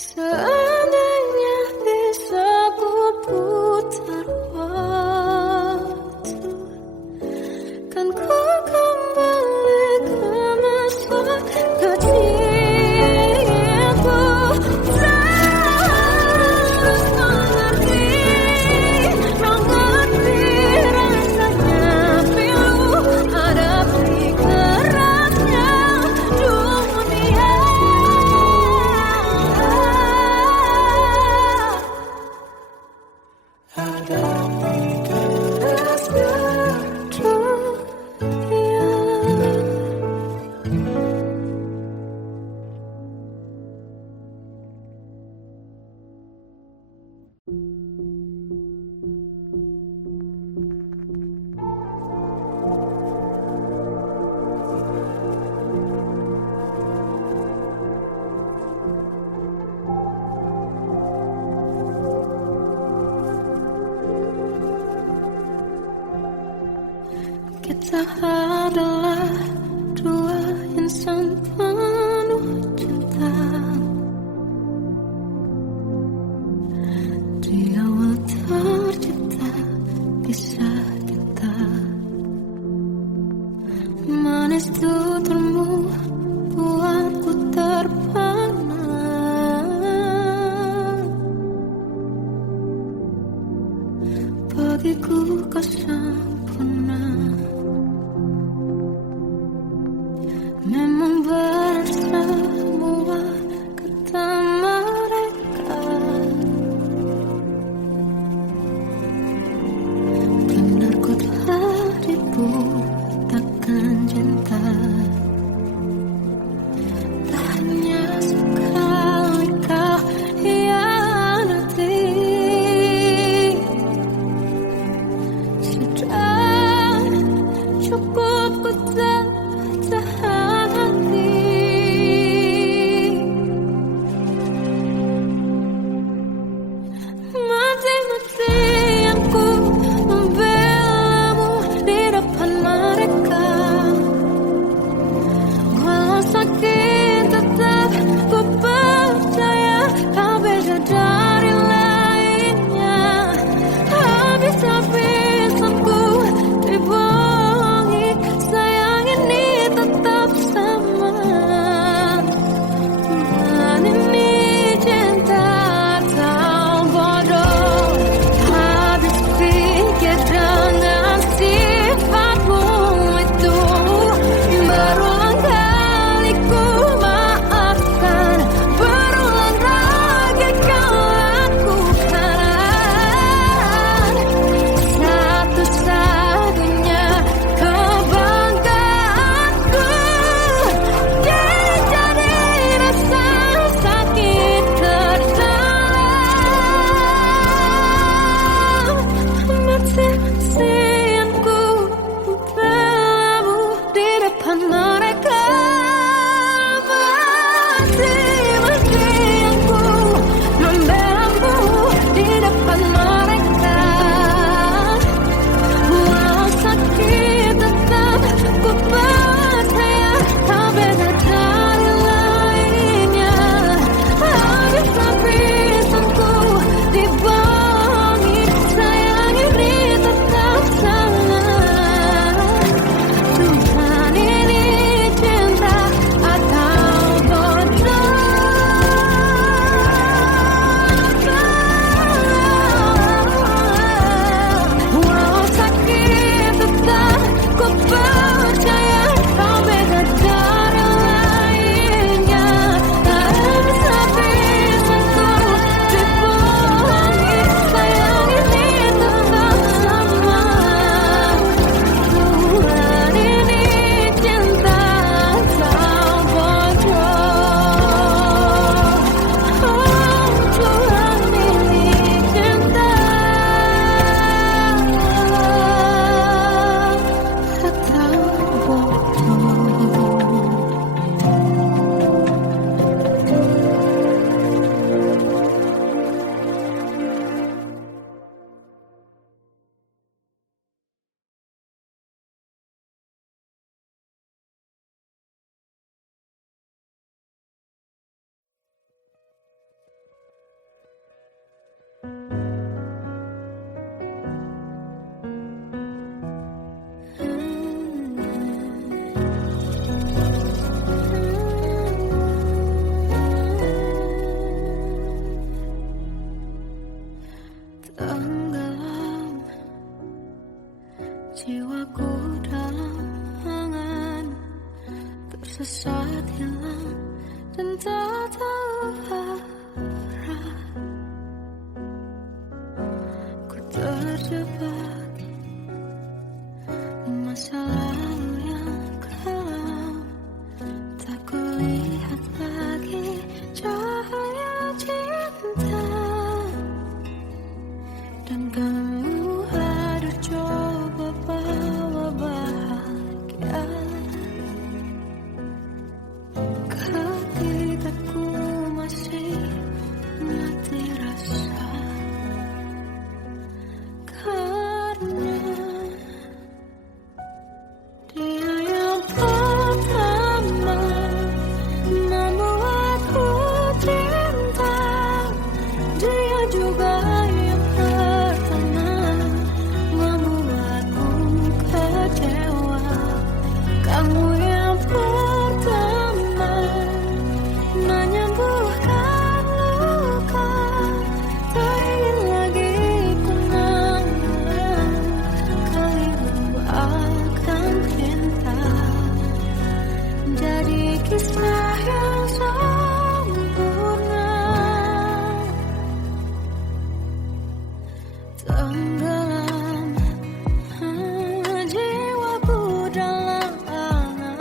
Seandainya bisa ku putar waktu, kan ku kembali ke masa kecilku. Terus mengerti, mengerti rasanya pilu hadapi kerasnya dunia. Hadapi kerasnya dunia. Kita adalah dua insan penuh cinta. Di awal tercipta kisah kita. Manis tuturmu buatku terpana. Bagiku kau sempurna. Memang berat semua kata mereka. Benar ku telah dibutakan cinta. Tak hanya sekali kau hianati. Sudah cukup ku tahan hati. Mati-matian ku membelamu di depan mereka. Walau sakit tetap ku percaya kau beda dari lainnya. Habis-habisan ku dibohongi, sayangin sesaat hilang dan tak tahu arah. Ku terjebak di masa lalu yang kelam, tak kulihat lagi cahaya cinta. Dan kamu hadir coba bawa bahagia ketika ku masih mati rasa. Karena dia yang pertama membuatku cinta, dia juga yang pertama membuatku kecewa. Kamu yang pertama menyembuhkan luka, tak ingin lagi ku mengulang keliru akan cinta. Jadi kisah yang sempurna tenggelam jiwaku dalam angan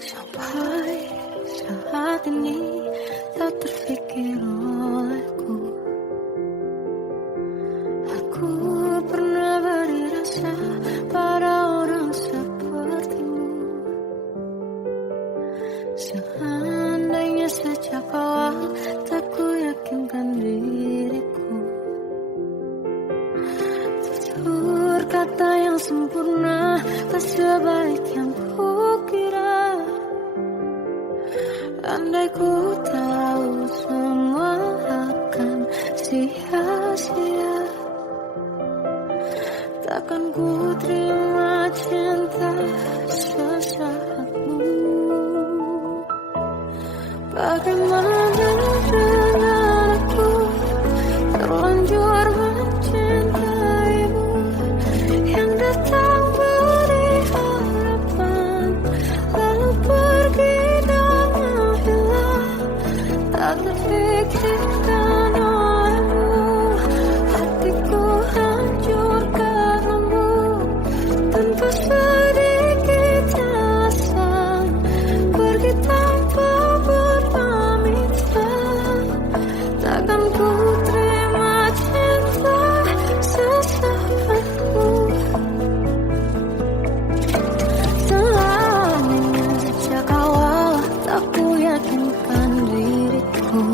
Sampai saat ini tak terfikir olehku. Aku pernah beri rasa pada orang sepertimu. Seandainya sejak awal tak ku yakinkan diriku. Tutur kata yang sempurna tak sebaik yang kukira. Andai ku tahu semua akan sia-sia, takkan ku terima cinta sesaatmu. Bagaimana dengan aku terlanjur mencintaimu, yang datang beri harapan lalu pergi dan menghilang. Tak terfikirkan olehmu, hatiku hancur karenamu. Tanpa sedikit alasan pergi tanpa berpamitan. Takkan ku terima cinta sesaatmu. Seandainya sejak awal tak ku yakinkan diriku.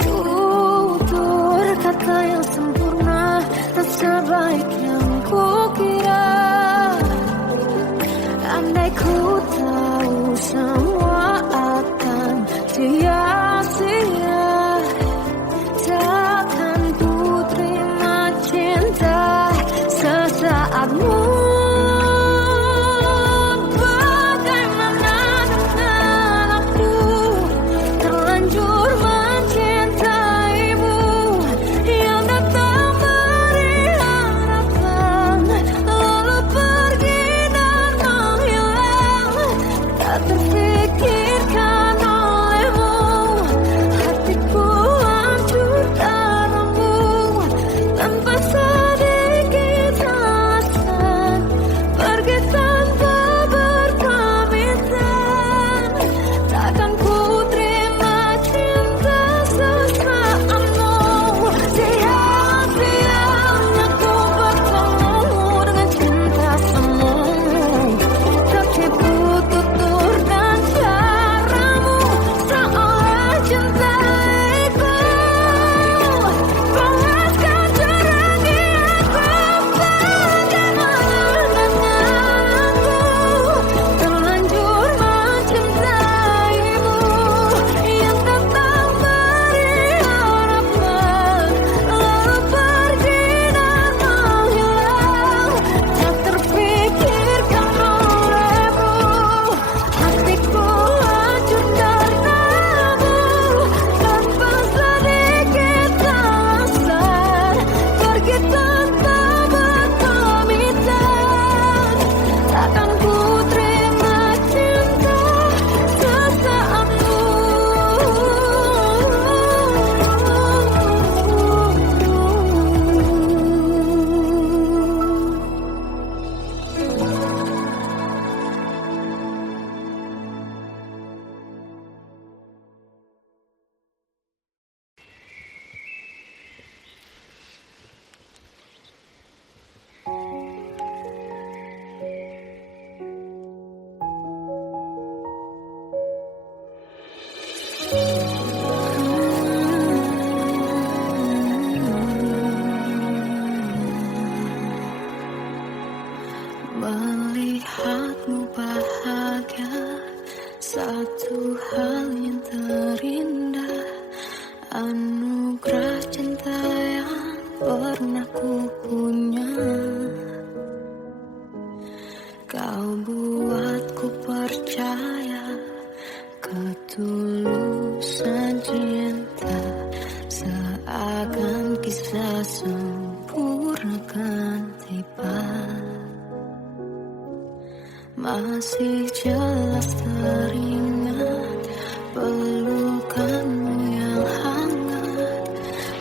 Tutur kata yang sempurna tak sebaik yang kukira. Andai ku tahu semua akan sia-sia, takkan ku terima cinta sesaatmu. Bagaimana dengan aku terlanjur mencintaimu, yang datang beri harapan lalu pergi dan menghilang. Tak terfikirkan olehmu, hatiku hancur karenamu. Tanpa sedikit alasan pergi tanpa berpamitan. Takkan ku terima cinta sesaatmu. Sia-sianya ku bertemu dengan cinta semu. Tertipu tutur dan caramu, seolah cintaiku panaskan terangi aku. Bagaimana dengan aku terlanjur mencintaimu, yang datang beri harapan lalu pergi dan menghilang. Tak terfikirkan olehmu, hatiku hancur karenamu. Tanpa sedikit alasan pergi tanpa berpamitan. Takkan ku terima cinta sesaatmu. Melihatmu bahagia, satu hal yang terindah. Anugerah cinta yang pernah ku punya. Kau buatku percaya ketulusan cinta, seakan kisah sempurna kan tiba. Masih jelas teringat pelukanmu yang hangat,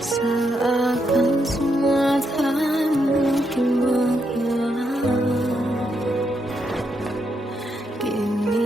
seakan semua tak mungkin menghilang. Kini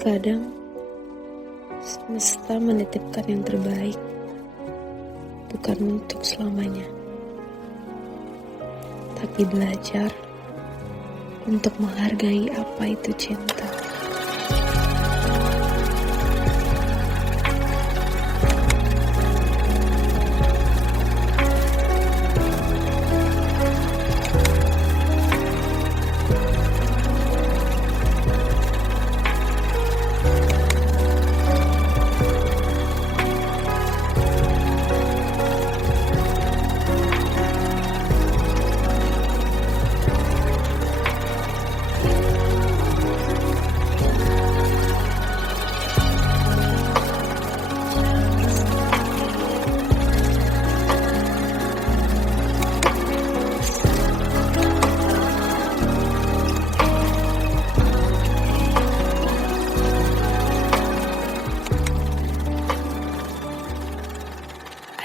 Kadang semesta menitipkan yang terbaik, bukan untuk selamanya, tapi belajar untuk menghargai apa itu cinta.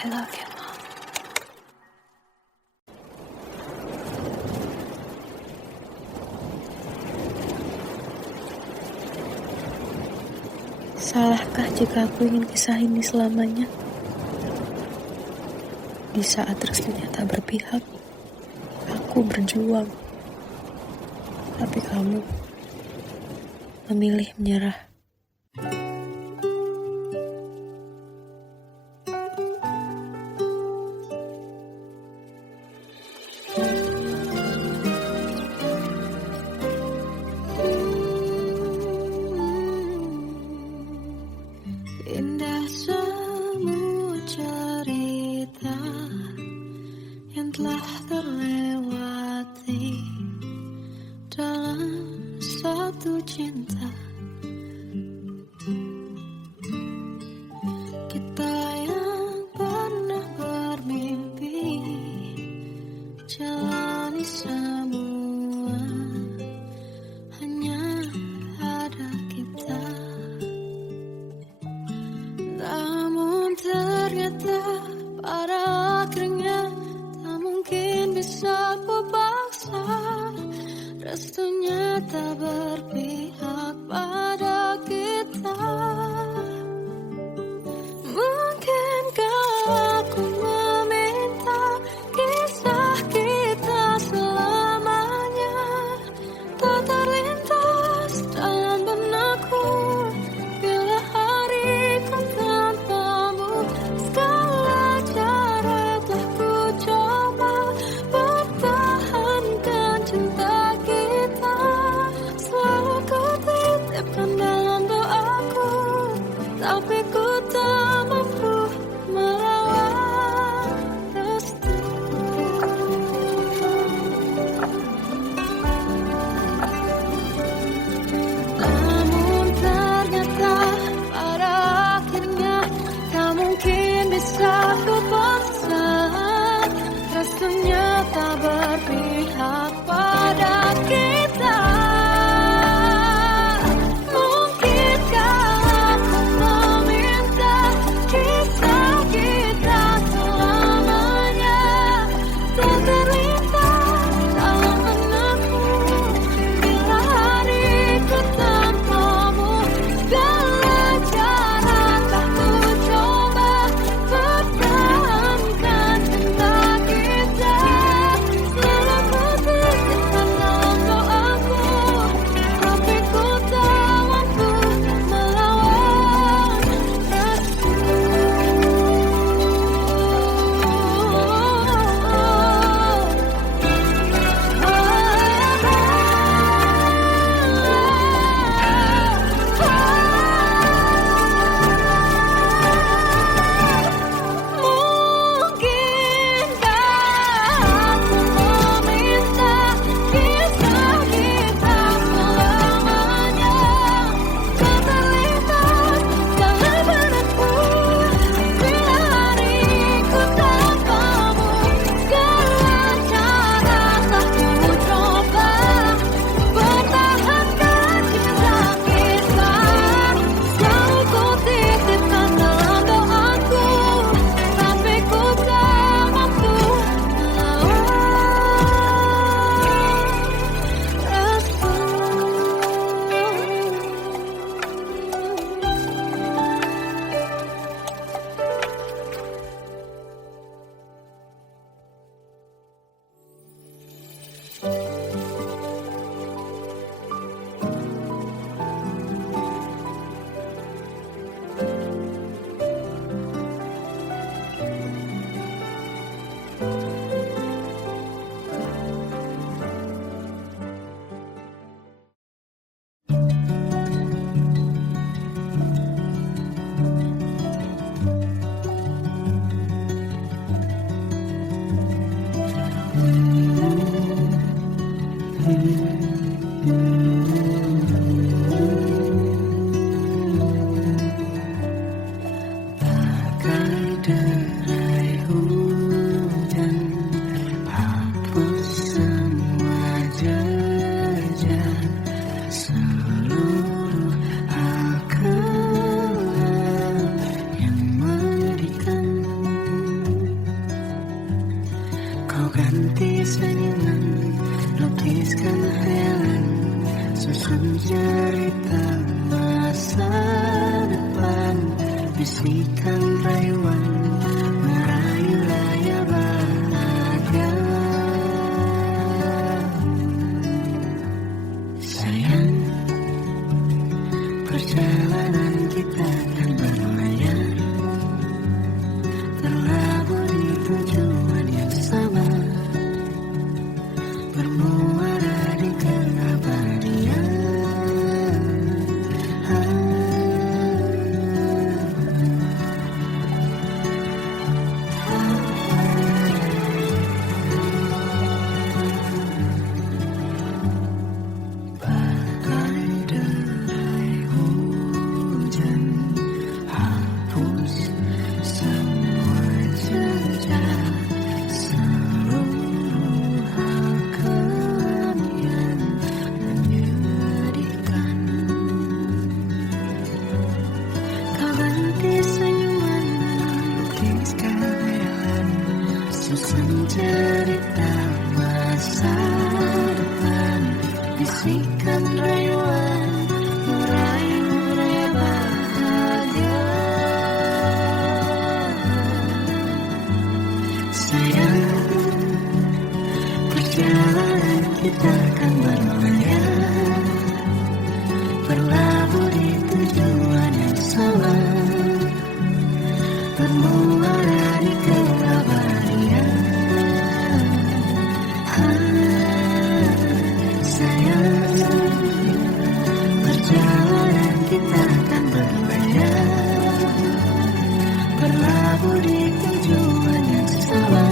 I love you, Mom. Salahkah jika aku ingin kisah ini selamanya? Di saat resminya tak berpihak, aku berjuang. Tapi kamu memilih menyerah. Indah semua cerita yang telah terlewati dalam satu cinta. Kita yang pernah bermimpi jalani semua, hanya ada kita. bisikan rayuan merayu raya bahagia. Sayang, perjalanan kita akan berlayar, terlabur di tujuan yang sama, bermuara di keabadian. Bagai derai hujan, hapus semua jejak, seluruh hal kelam yang menyedihkan. Kau ganti senyuman melukis kehadiran, susun cerita masa depan, bisikan rayuan merayu raya bahagia. Sayang, perjalanan kita akan berlayar, berlabuh di tujuan yang sama, bermuara di keabadian. Sayang, perjalanan kita akan berlayar, berlabuh di tujuan yang sama,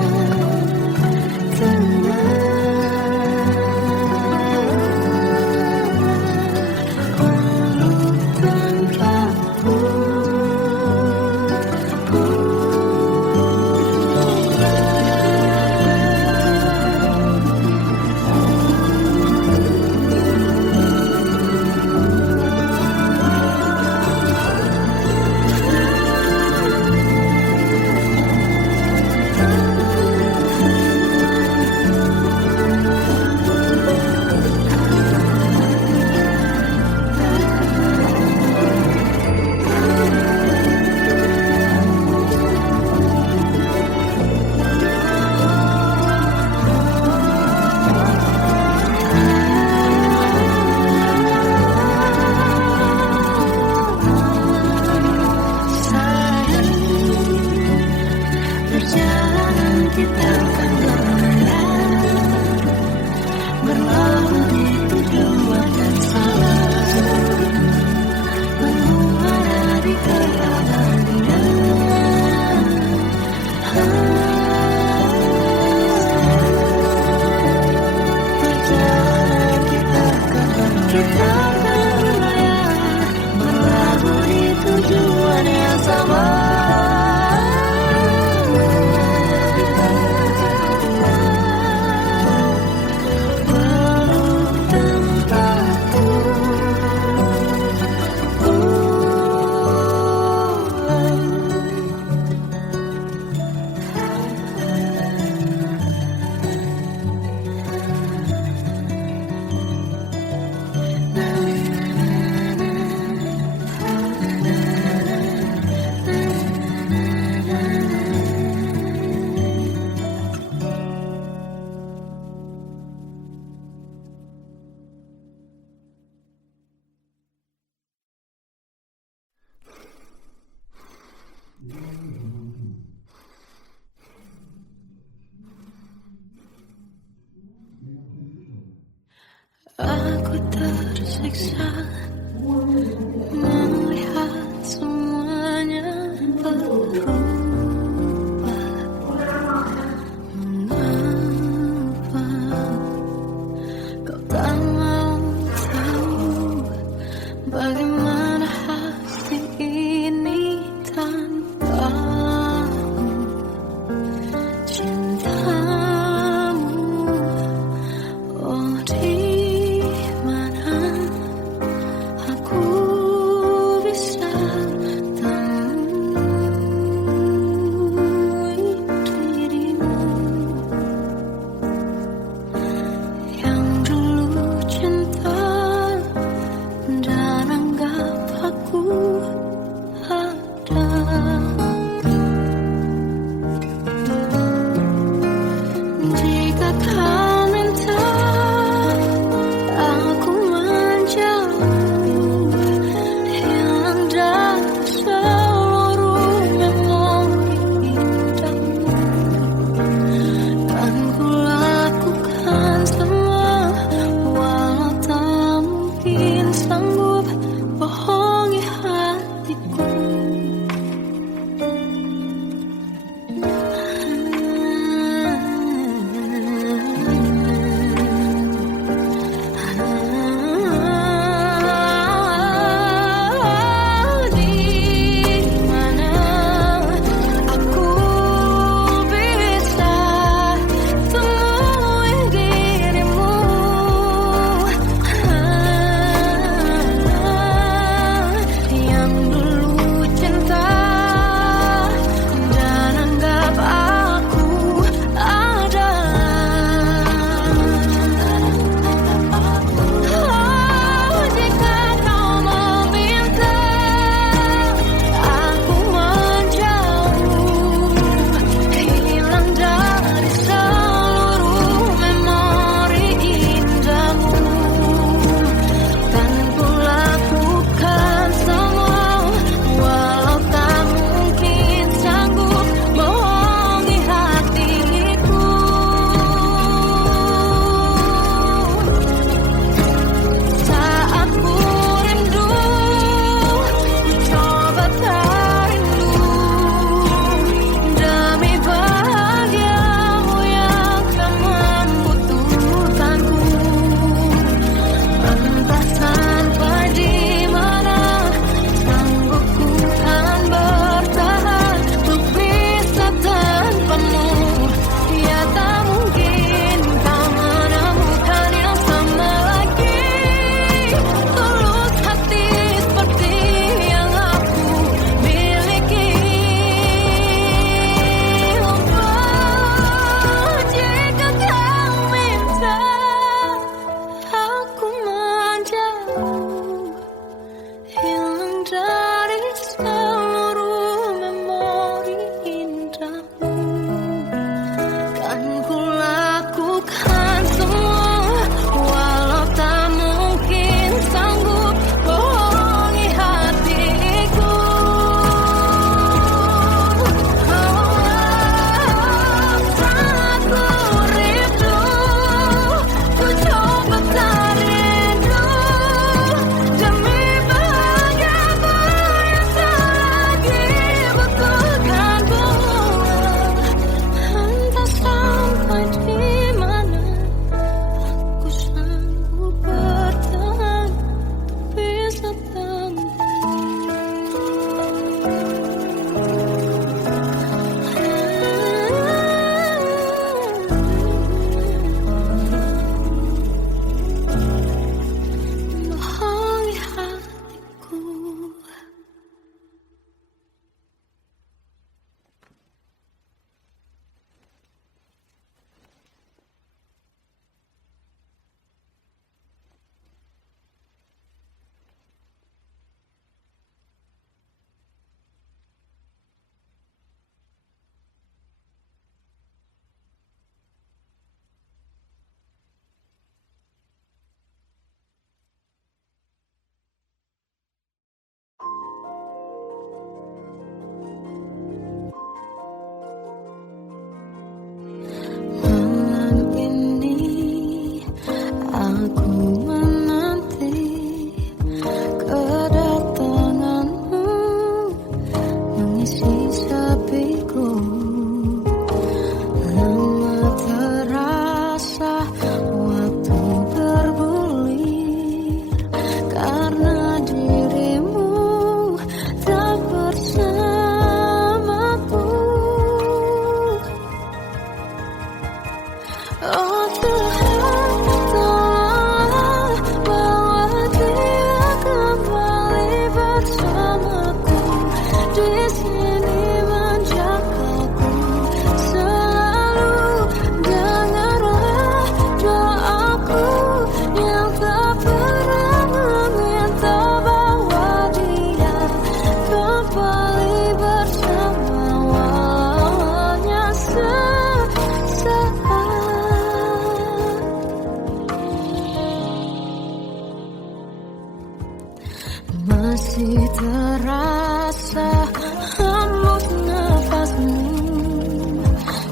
hembus nafasmu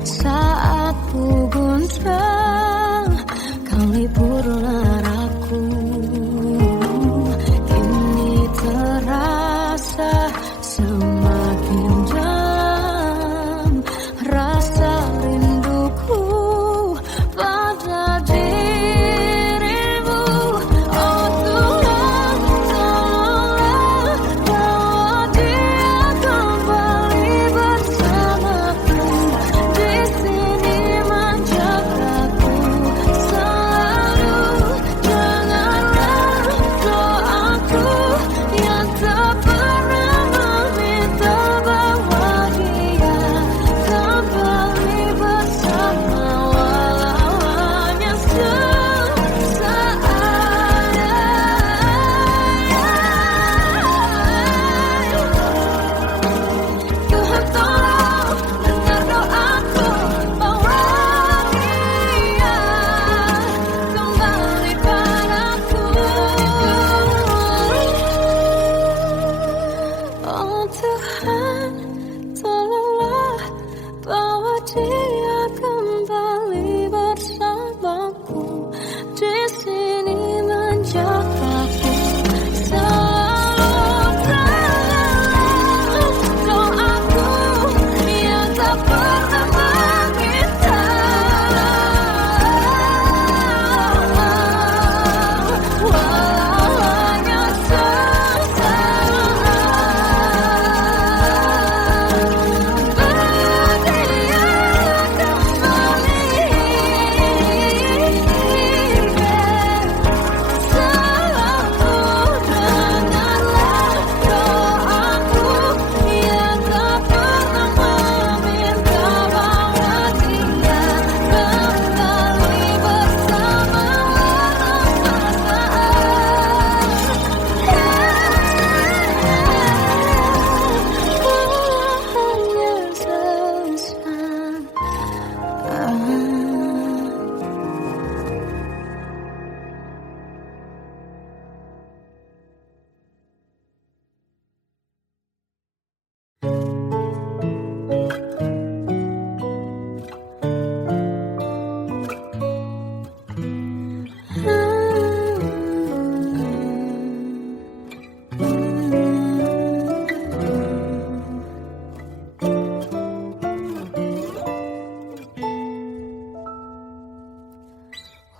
saat ku goncang, kau liburlah aku. Kini terasa semakin dalam rasa rinduku pada dirimu. Oh Tuhan, tolonglah bawa dia kembali bersamaku. Di sini menjagaku selalu. Janganlah doaku yang tak pernah meminta bawa dia kembali bersama, walau hanya sesaat. Tuhan tolong dengar doaku, bawa dia kembali padaku. Oh Tuhan, tolonglah bawa dia kembali bersamaku. Di sini menjagaku selalu. Doaku yang tak pernah meminta, walau hanya sesaat.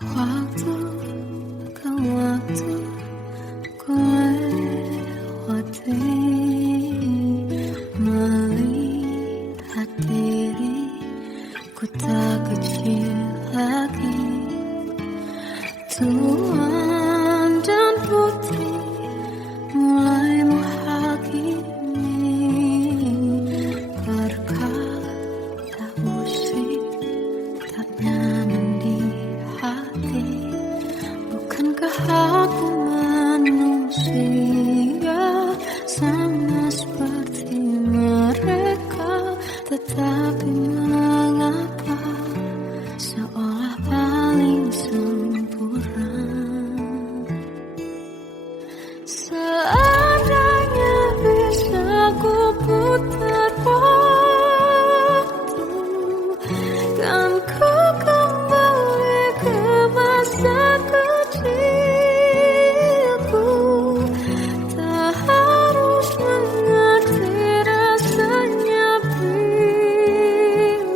Waktu ke waktu ku lewati, melihat diri ku tak kecil lagi. Tuan dan putri mulai menghakimi berkata musik tak nyaman di hati. Bukankah aku manusia sama seperti mereka? Tetapi mengapa seolah paling sempurna? Seandainya bisa ku putar waktu, kan ku kembali ke masa kecilku. Tak harus mengerti rasanya bila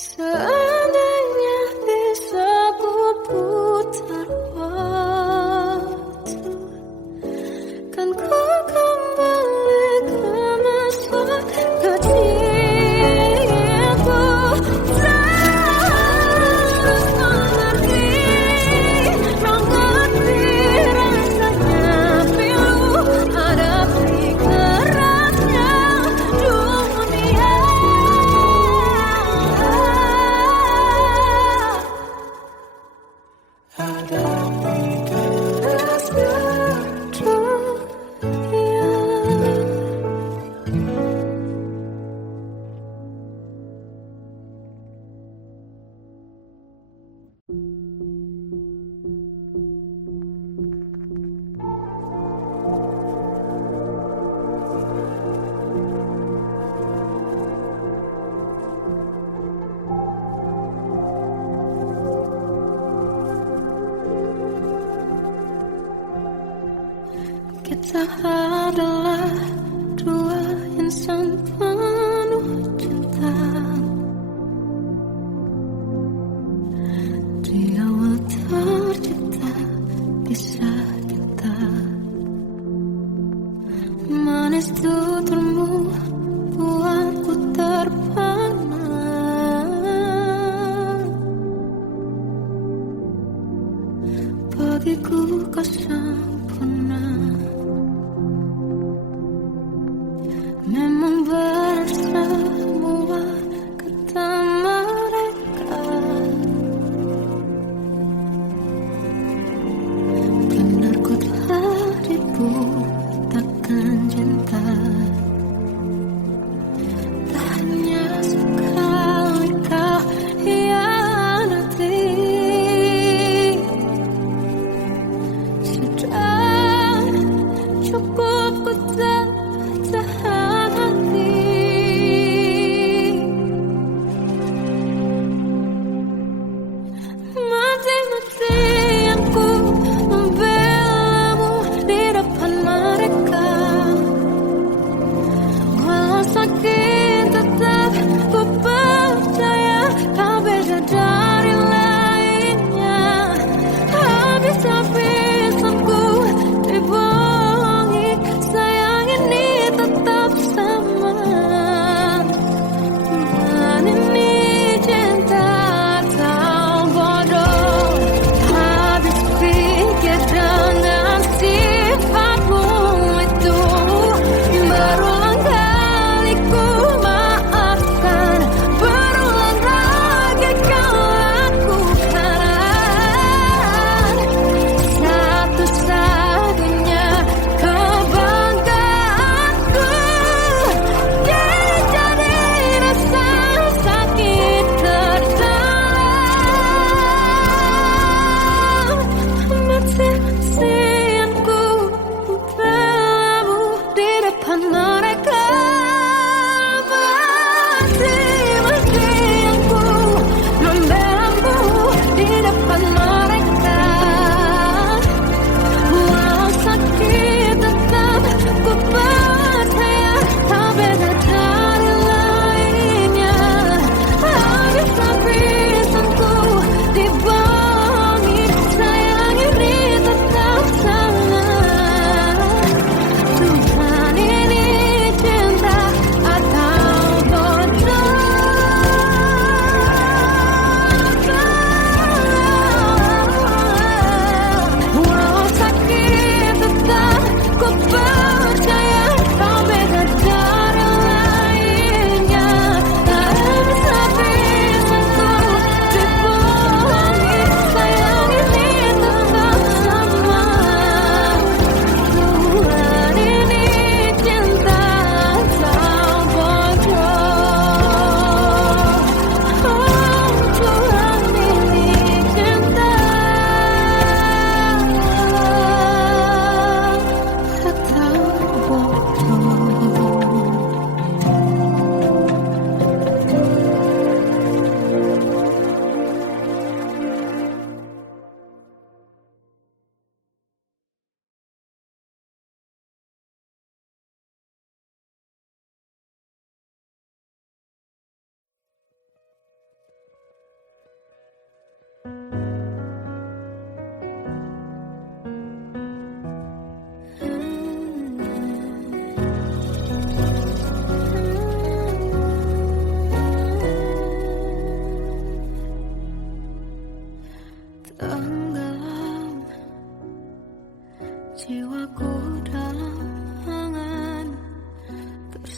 Seandainya bisa ku putar waktu, kan ku kembali ke masa kecilku. Terus mengerti rasanya pilu hadapi kerasnya dunia. Kita adalah dua insan penuh cinta. Di awal tercipta kisah kita, manis tuturmu buatku terpana. Bagiku kau sempurna. Memang berat semua kata mereka, benar ku telah dibutakan cinta. Tak hanya sekali kau hianati, sudah cukup ku tak tahan.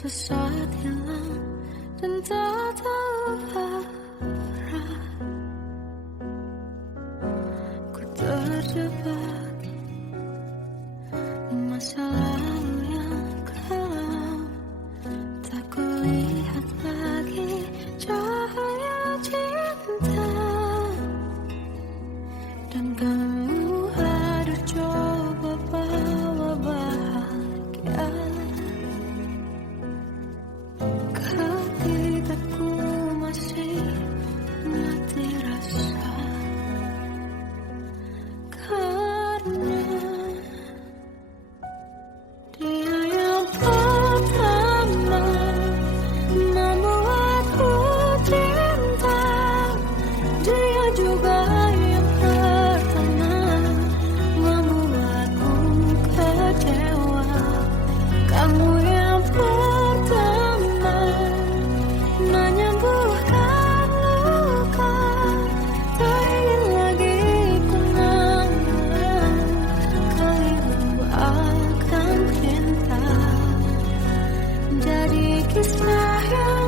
sesaat hilang dan tak tahu arah. Ku terjebak di masa lalu yang kelam. Tak kulihat lagi cahaya cinta. Dan kamu hadir coba bawa bahagia. Ketika ku masih mati rasa. Karena dia yang pertama membuatku cinta. Dia juga yang pertama membuatku kecewa. Kamu yang pertama menyembuhkan luka. Tak ingin lagi ku mengulang keliru akan cinta. Jadi kisah yang